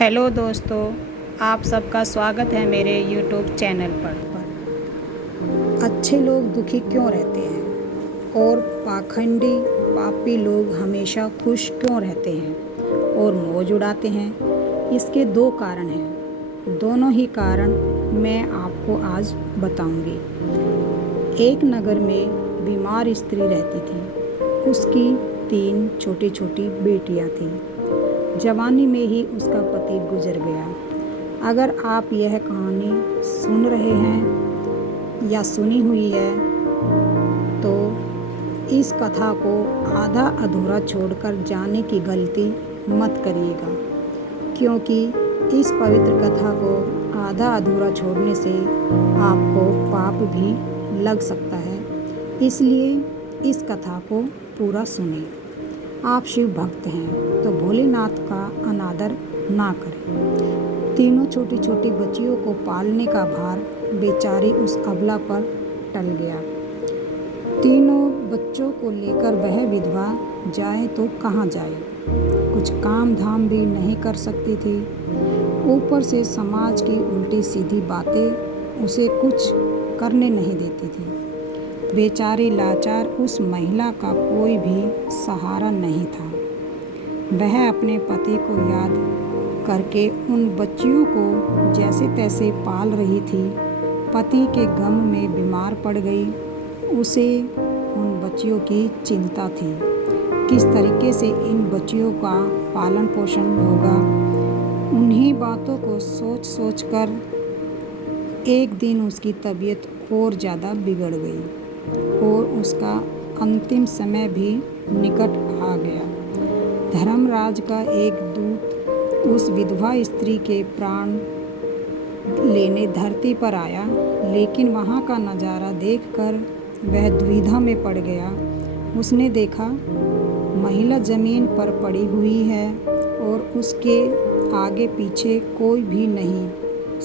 Hello दोस्तों, आप सबका स्वागत है मेरे यूट्यूब चैनल पर। अच्छे लोग दुखी क्यों रहते हैं और पाखंडी पापी लोग हमेशा खुश क्यों रहते हैं और मौज उड़ाते हैं? इसके दो कारण हैं। दोनों ही कारण मैं आपको आज बताऊंगी। एक नगर में बीमार स्त्री रहती थी। उसकी 3 छोटी छोटी बेटियां थीं। जवानी में ही उसका पति गुजर गया। अगर आप यह कहानी सुन रहे हैं या सुनी हुई है तो इस कथा को आधा अधूरा छोड़कर जाने की गलती मत करिएगा, क्योंकि इस पवित्र कथा को आधा अधूरा छोड़ने से आपको पाप भी लग सकता है। इसलिए इस कथा को पूरा सुनें। आप शिव भक्त हैं तो भोलेनाथ का अनादर ना करें। तीनों छोटी छोटी बच्चियों को पालने का भार बेचारी उस अबला पर टल गया। तीनों बच्चों को लेकर वह विधवा जाए तो कहाँ जाए? कुछ काम धाम भी नहीं कर सकती थी। ऊपर से समाज की उल्टी सीधी बातें उसे कुछ करने नहीं देती थी। बेचारी लाचार उस महिला का कोई भी सहारा नहीं था। वह अपने पति को याद करके उन बच्चियों को जैसे तैसे पाल रही थी। पति के गम में बीमार पड़ गई। उसे उन बच्चियों की चिंता थी। किस तरीके से इन बच्चियों का पालन पोषण होगा? उन्हीं बातों को सोच सोच कर एक दिन उसकी तबीयत और ज़्यादा बिगड़ गई और उसका अंतिम समय भी निकट आ गया। धर्मराज का एक दूत उस विधवा स्त्री के प्राण लेने धरती पर आया, लेकिन वहाँ का नज़ारा देखकर वह दुविधा में पड़ गया। उसने देखा महिला ज़मीन पर पड़ी हुई है और उसके आगे पीछे कोई भी नहीं,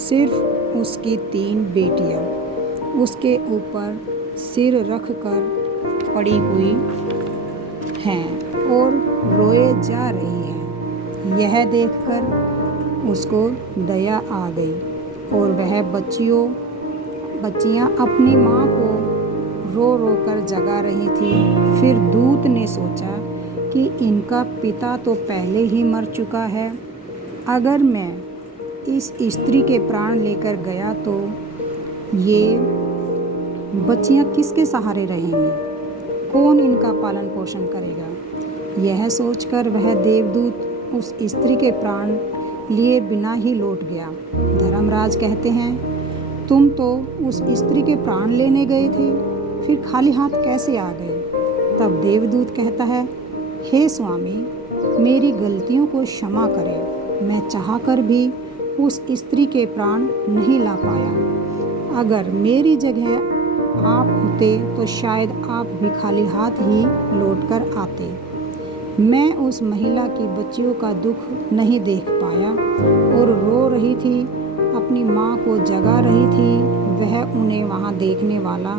सिर्फ उसकी 3 बेटियाँ उसके ऊपर सिर रख कर पड़ी हुई हैं और रोए जा रही हैं। यह देखकर उसको दया आ गई और वह बच्चियां अपनी माँ को रो रो कर जगा रही थी। फिर दूत ने सोचा कि इनका पिता तो पहले ही मर चुका है। अगर मैं इस स्त्री के प्राण लेकर गया तो ये बच्चियां किसके सहारे रहेंगी? कौन इनका पालन पोषण करेगा? यह सोचकर वह देवदूत उस स्त्री के प्राण लिए बिना ही लौट गया। धर्मराज कहते हैं, तुम तो उस स्त्री के प्राण लेने गए थे, फिर खाली हाथ कैसे आ गए? तब देवदूत कहता है, हे स्वामी, मेरी गलतियों को क्षमा करें। मैं चाहकर भी उस स्त्री के प्राण नहीं ला पाया। अगर मेरी जगह आप होते तो शायद आप भी खाली हाथ ही लौट कर आते। मैं उस महिला की बच्चियों का दुख नहीं देख पाया और रो रही थी, अपनी माँ को जगा रही थी। वह उन्हें वहाँ देखने वाला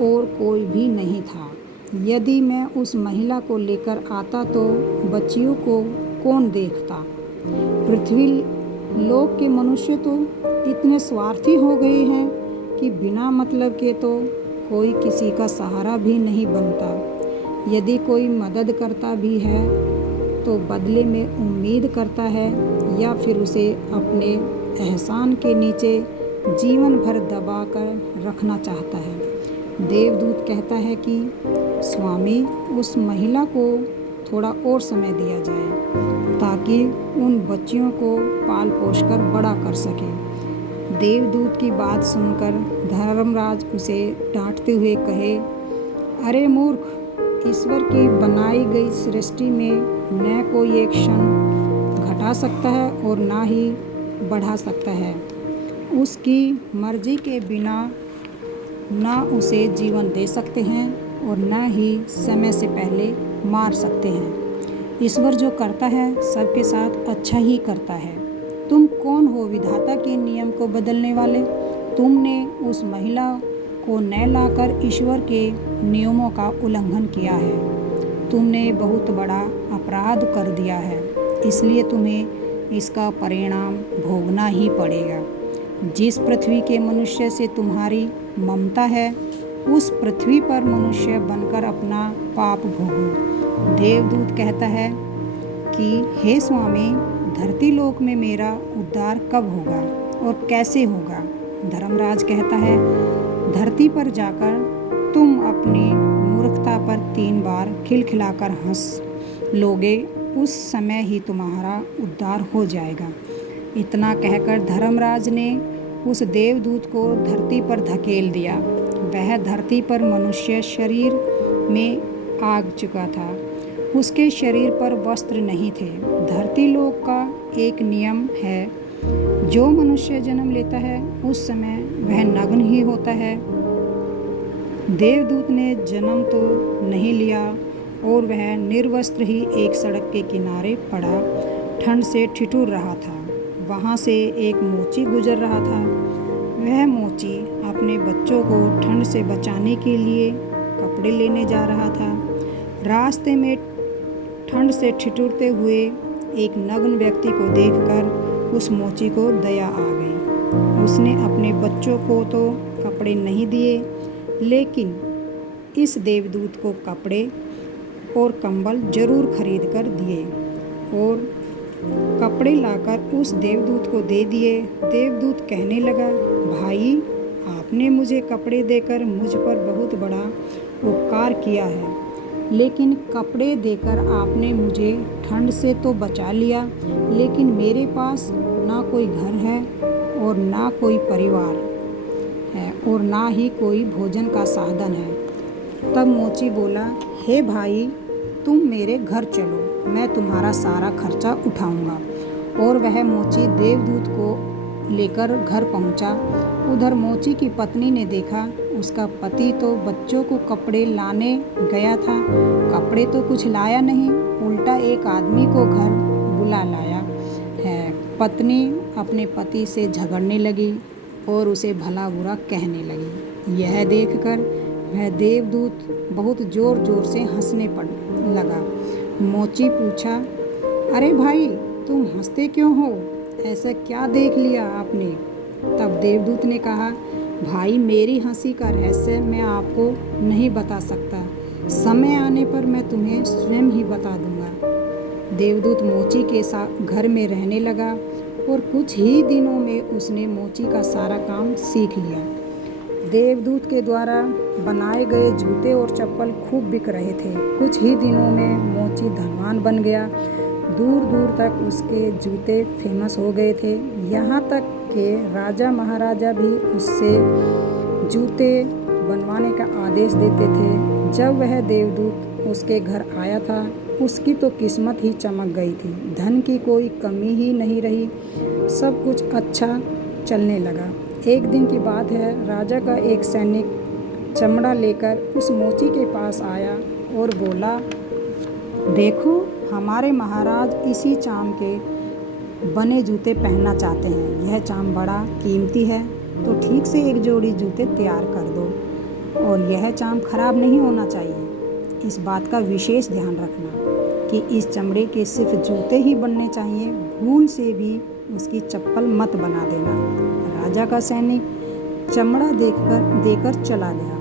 और कोई भी नहीं था। यदि मैं उस महिला को लेकर आता तो बच्चियों को कौन देखता? पृथ्वी लोक के मनुष्य तो इतने स्वार्थी हो गए हैं कि बिना मतलब के तो कोई किसी का सहारा भी नहीं बनता। यदि कोई मदद करता भी है तो बदले में उम्मीद करता है या फिर उसे अपने एहसान के नीचे जीवन भर दबा कर रखना चाहता है। देवदूत कहता है कि स्वामी, उस महिला को थोड़ा और समय दिया जाए ताकि उन बच्चियों को पाल पोष कर बड़ा कर सके। देवदूत की बात सुनकर धर्मराज उसे डांटते हुए कहे, अरे मूर्ख, ईश्वर की बनाई गई सृष्टि में न कोई एक क्षण घटा सकता है और ना ही बढ़ा सकता है। उसकी मर्जी के बिना ना उसे जीवन दे सकते हैं और ना ही समय से पहले मार सकते हैं। ईश्वर जो करता है सबके साथ अच्छा ही करता है। तुम कौन हो विधाता के नियम को बदलने वाले? तुमने उस महिला को न लाकर ईश्वर के नियमों का उल्लंघन किया है। तुमने बहुत बड़ा अपराध कर दिया है, इसलिए तुम्हें इसका परिणाम भोगना ही पड़ेगा। जिस पृथ्वी के मनुष्य से तुम्हारी ममता है, उस पृथ्वी पर मनुष्य बनकर अपना पाप भोगो। देवदूत कहता है कि हे स्वामी, धरती लोक में मेरा उद्धार कब होगा और कैसे होगा? धर्मराज कहता है, धरती पर जाकर तुम अपनी मूर्खता पर 3 बार खिलखिलाकर हंस लोगे, उस समय ही तुम्हारा उद्धार हो जाएगा। इतना कहकर धर्मराज ने उस देवदूत को धरती पर धकेल दिया। वह धरती पर मनुष्य शरीर में आ चुका था। उसके शरीर पर वस्त्र नहीं थे। धरती लोक का एक नियम है, जो मनुष्य जन्म लेता है उस समय वह नग्न ही होता है। देवदूत ने जन्म तो नहीं लिया और वह निर्वस्त्र ही एक सड़क के किनारे पड़ा ठंड से ठिठुर रहा था। वहाँ से एक मोची गुजर रहा था। वह मोची अपने बच्चों को ठंड से बचाने के लिए कपड़े लेने जा रहा था। रास्ते में ठंड से ठिठुरते हुए एक नग्न व्यक्ति को देखकर उस मोची को दया आ गई। उसने अपने बच्चों को तो कपड़े नहीं दिए, लेकिन इस देवदूत को कपड़े और कंबल जरूर खरीद कर दिए और कपड़े लाकर उस देवदूत को दे दिए। देवदूत कहने लगा, भाई, आपने मुझे कपड़े देकर मुझ पर बहुत बड़ा उपकार किया है, लेकिन कपड़े देकर आपने मुझे ठंड से तो बचा लिया, लेकिन मेरे पास ना कोई घर है और ना कोई परिवार है और ना ही कोई भोजन का साधन है। तब मोची बोला, हे भाई, तुम मेरे घर चलो, मैं तुम्हारा सारा खर्चा उठाऊंगा। और वह मोची देवदूत को लेकर घर पहुंचा। उधर मोची की पत्नी ने देखा, उसका पति तो बच्चों को कपड़े लाने गया था, कपड़े तो कुछ लाया नहीं, उल्टा एक आदमी को घर बुला लाया है। पत्नी अपने पति से झगड़ने लगी और उसे भला बुरा कहने लगी। यह देखकर वह देवदूत बहुत ज़ोर ज़ोर से हंसने पड़ लगा। मोची पूछा, अरे भाई, तुम हंसते क्यों हो? ऐसा क्या देख लिया आपने? तब देवदूत ने कहा, भाई, मेरी हंसी का रहस्य मैं आपको नहीं बता सकता, समय आने पर मैं तुम्हें स्वयं ही बता दूंगा। देवदूत मोची के साथ घर में रहने लगा और कुछ ही दिनों में उसने मोची का सारा काम सीख लिया। देवदूत के द्वारा बनाए गए जूते और चप्पल खूब बिक रहे थे। कुछ ही दिनों में मोची धनवान बन गया। दूर दूर तक उसके जूते फेमस हो गए थे। यहाँ तक कि राजा महाराजा भी उससे जूते बनवाने का आदेश देते थे। जब वह देवदूत उसके घर आया था, उसकी तो किस्मत ही चमक गई थी। धन की कोई कमी ही नहीं रही, सब कुछ अच्छा चलने लगा। एक दिन की बात है, राजा का एक सैनिक चमड़ा लेकर उस मोची के पास आया और बोला, देखो, हमारे महाराज इसी चाम के बने जूते पहनना चाहते हैं। यह चाम बड़ा कीमती है, तो ठीक से एक जोड़ी जूते तैयार कर दो और यह चाम खराब नहीं होना चाहिए। इस बात का विशेष ध्यान रखना कि इस चमड़े के सिर्फ जूते ही बनने चाहिए, भूल से भी उसकी चप्पल मत बना देना। राजा का सैनिक चमड़ा देकर चला गया।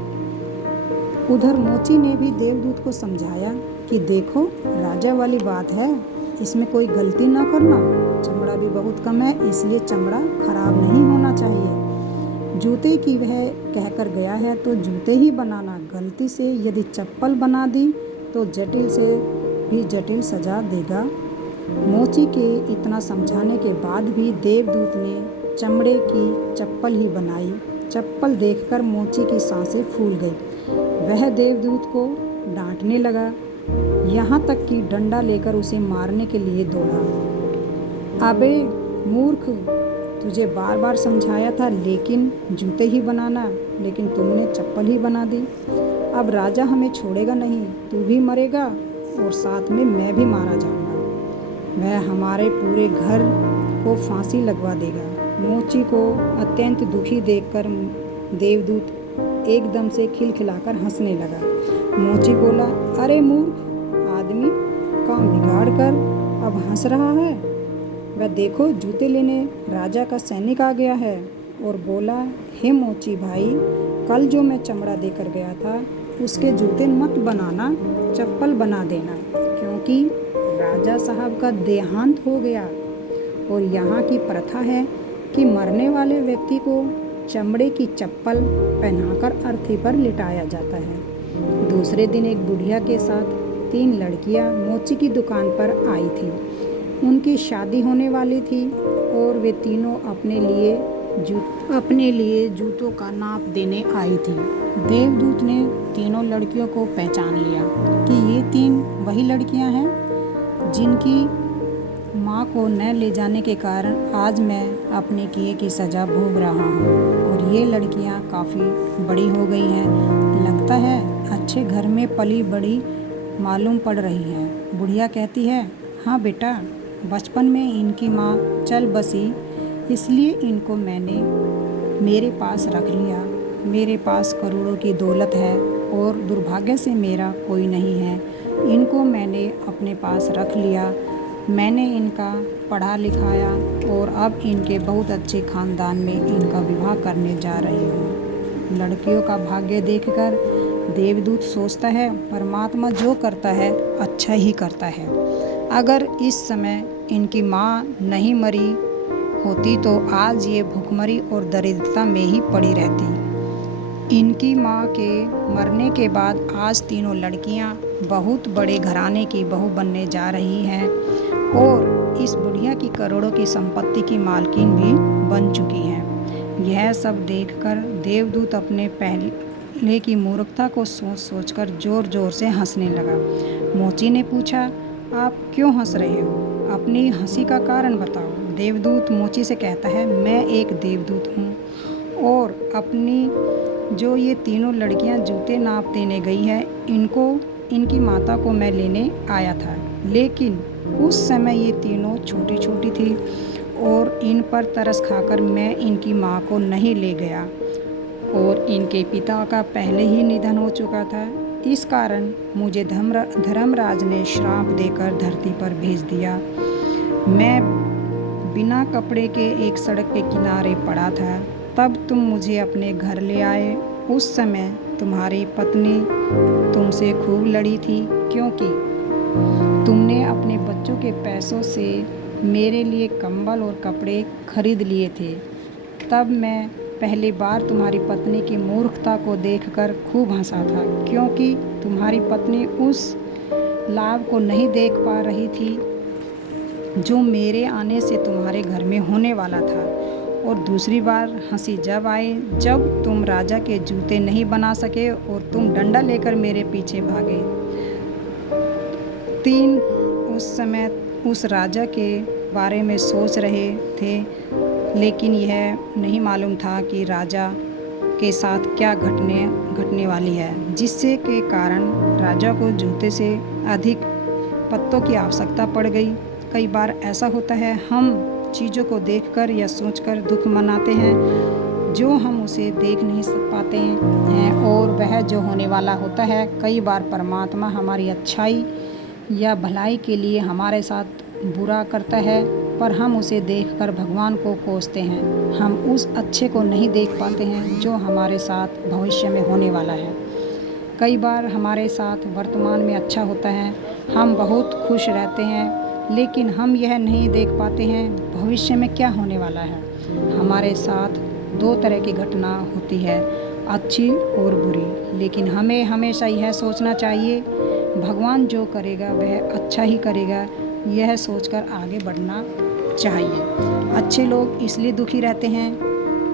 उधर मोची ने भी देवदूत को समझाया कि देखो, राजा वाली बात है, इसमें कोई गलती ना करना। चमड़ा भी बहुत कम है, इसलिए चमड़ा खराब नहीं होना चाहिए। जूते की वह कहकर गया है तो जूते ही बनाना। गलती से यदि चप्पल बना दी तो जटिल से भी जटिल सजा देगा। मोची के इतना समझाने के बाद भी देवदूत ने चमड़े की चप्पल ही बनाई। चप्पल देखकर मोची की सांसें फूल गई। वह देवदूत को डांटने लगा, यहाँ तक कि डंडा लेकर उसे मारने के लिए दौड़ा। अबे मूर्ख, तुझे बार बार समझाया था लेकिन जूते ही बनाना, लेकिन तुमने चप्पल ही बना दी। अब राजा हमें छोड़ेगा नहीं, तू भी मरेगा और साथ में मैं भी मारा जाऊंगा। वह हमारे पूरे घर को फांसी लगवा देगा। मोची को अत्यंत दुखी देखकर देवदूत एकदम से खिलखिलाकर हंसने लगा। मोची बोला, अरे मूर्ख आदमी, काम बिगाड़ कर अब हंस रहा है। वह देखो जूते लेने राजा का सैनिक आ गया है और बोला, हे मोची भाई, कल जो मैं चमड़ा देकर गया था उसके जूते मत बनाना, चप्पल बना देना, क्योंकि राजा साहब का देहांत हो गया और यहाँ की प्रथा है कि मरने वाले व्यक्ति को चमड़े की चप्पल पहनाकर अर्थी पर लिटाया जाता है। दूसरे दिन एक बुढ़िया के साथ 3 लड़कियाँ मोची की दुकान पर आई थी। उनकी शादी होने वाली थी और वे तीनों अपने लिए जूतों का नाप देने आई थी। देवदूत ने तीनों लड़कियों को पहचान लिया कि ये 3 वही लड़कियां हैं जिनकी माँ को न ले जाने के कारण आज मैं अपने किए की सज़ा भोग रहा हूँ और ये लड़कियाँ काफ़ी बड़ी हो गई हैं। लगता है अच्छे घर में पली बड़ी मालूम पड़ रही है। बुढ़िया कहती है, हाँ बेटा, बचपन में इनकी माँ चल बसी, इसलिए इनको मैंने मेरे पास रख लिया। मेरे पास करोड़ों की दौलत है और दुर्भाग्य से मेरा कोई नहीं है। इनको मैंने अपने पास रख लिया। मैंने इनका पढ़ा लिखाया और अब इनके बहुत अच्छे ख़ानदान में इनका विवाह करने जा रही हूँ। लड़कियों का भाग्य देखकर देवदूत सोचता है, परमात्मा जो करता है अच्छा ही करता है। अगर इस समय इनकी माँ नहीं मरी होती तो आज ये भूखमरी और दरिद्रता में ही पड़ी रहती। इनकी माँ के मरने के बाद आज तीनों लड़कियाँ बहुत बड़े घराने की बहू बनने जा रही हैं और इस बुढ़िया की करोड़ों की संपत्ति की मालकिन भी बन चुकी हैं। यह सब देखकर देवदूत अपने पहले की मूर्खता को सोचकर जोर जोर से हंसने लगा। मोची ने पूछा, आप क्यों हंस रहे हो? अपनी हंसी का कारण बताओ। देवदूत मोची से कहता है, मैं एक देवदूत हूँ और अपनी जो ये तीनों लड़कियाँ जूते नाप देने गई है इनकी माता को मैं लेने आया था, लेकिन उस समय ये तीनों छोटी छोटी थी और इन पर तरस खाकर मैं इनकी माँ को नहीं ले गया और इनके पिता का पहले ही निधन हो चुका था। इस कारण मुझे धर्मराज ने श्राप देकर धरती पर भेज दिया। मैं बिना कपड़े के एक सड़क के किनारे पड़ा था, तब तुम मुझे अपने घर ले आए। उस समय तुम्हारी पत्नी तुमसे खूब लड़ी थी, क्योंकि तुमने अपने बच्चों के पैसों से मेरे लिए कंबल और कपड़े खरीद लिए थे। तब मैं पहली बार तुम्हारी पत्नी की मूर्खता को देखकर खूब हंसा था, क्योंकि तुम्हारी पत्नी उस लाभ को नहीं देख पा रही थी जो मेरे आने से तुम्हारे घर में होने वाला था। और दूसरी बार हंसी जब आई जब तुम राजा के जूते नहीं बना सके और तुम डंडा लेकर मेरे पीछे भागे। 3 उस समय उस राजा के बारे में सोच रहे थे, लेकिन यह नहीं मालूम था कि राजा के साथ क्या घटने वाली है, जिससे के कारण राजा को जूते से अधिक पत्तों की आवश्यकता पड़ गई। कई बार ऐसा होता है, हम चीज़ों को देखकर या सोचकर दुख मनाते हैं जो हम उसे देख नहीं पाते हैं, और वह जो होने वाला होता है कई बार परमात्मा हमारी अच्छाई या भलाई के लिए हमारे साथ बुरा करता है, पर हम उसे देखकर भगवान को कोसते हैं। हम उस अच्छे को नहीं देख पाते हैं जो हमारे साथ भविष्य में होने वाला है। कई बार हमारे साथ वर्तमान में अच्छा होता है, हम बहुत खुश रहते हैं, लेकिन हम यह नहीं देख पाते हैं भविष्य में क्या होने वाला है। हमारे साथ 2 तरह की घटना होती है, अच्छी और बुरी, लेकिन हमें हमेशा यह सोचना चाहिए भगवान जो करेगा वह अच्छा ही करेगा, यह सोचकर आगे बढ़ना चाहिए। अच्छे लोग इसलिए दुखी रहते हैं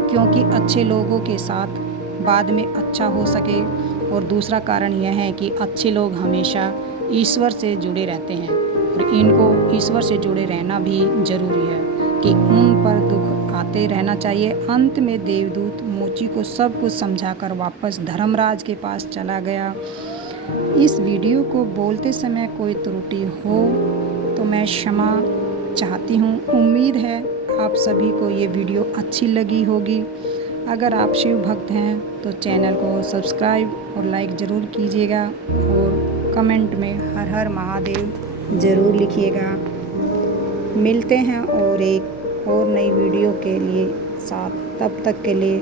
क्योंकि अच्छे लोगों के साथ बाद में अच्छा हो सके, और दूसरा कारण यह है कि अच्छे लोग हमेशा ईश्वर से जुड़े रहते हैं और इनको ईश्वर से जुड़े रहना भी ज़रूरी है कि उन पर दुख आते रहना चाहिए। अंत में देवदूत मोची को सब कुछ समझाकर वापस धर्मराज के पास चला गया। इस वीडियो को बोलते समय कोई त्रुटि हो तो मैं क्षमा चाहती हूँ। उम्मीद है आप सभी को ये वीडियो अच्छी लगी होगी। अगर आप शिव भक्त हैं तो चैनल को सब्सक्राइब और लाइक ज़रूर कीजिएगा और कमेंट में हर हर महादेव ज़रूर लिखिएगा। मिलते हैं और एक और नई वीडियो के लिए साथ, तब तक के लिए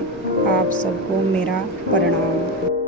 आप सबको मेरा प्रणाम।